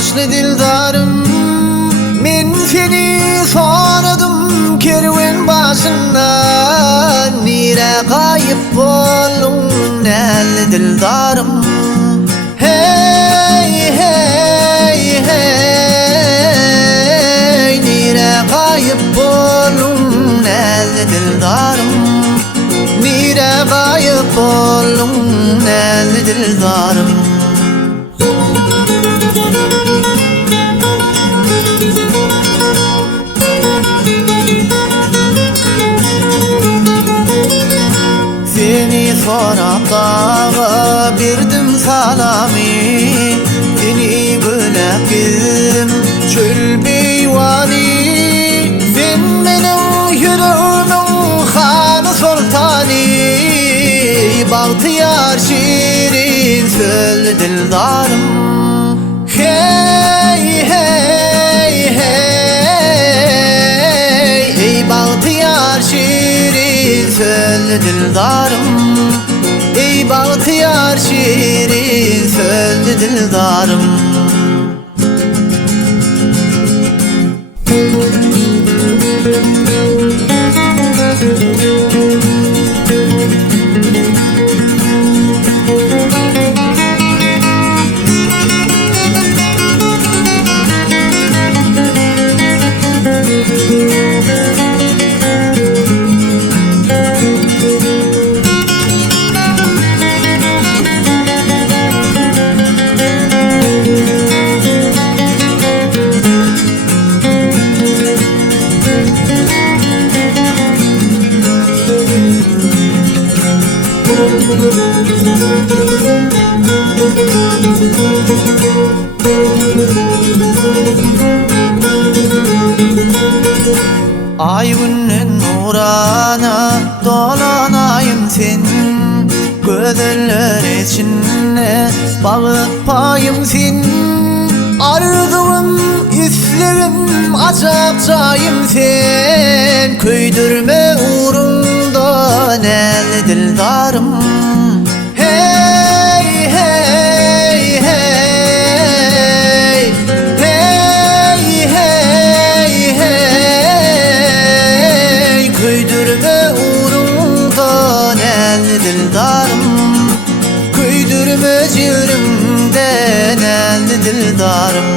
Yaşlı dildarım, men seni soradım kervan başından. Nire kayıp boldun el dildarım. Hey hey hey, nire kayıp boldun el dildarım. Nire kayıp boldun el dildarım. Seni sorap dağa birdim salami. Seni bölep geldim çöl beyvani. Sen menin yüreğimin hanı sultani. Bahtiyar şirin söl dildarım. Hey hey hey, ey bahtiyar şirin söl dildarım. Ey bahtiyar şirin söl dildarım. Ay günün nurana dolanayım senin. Gözler içinde bağıtpayım senin. Arzum islerim acapcayım sen. Köydürme uğrundan el dildarım. Hey hey hey, hey hey hey, köydürme uğrundan el dildarım. Köydürme ciğerimden el dildarım.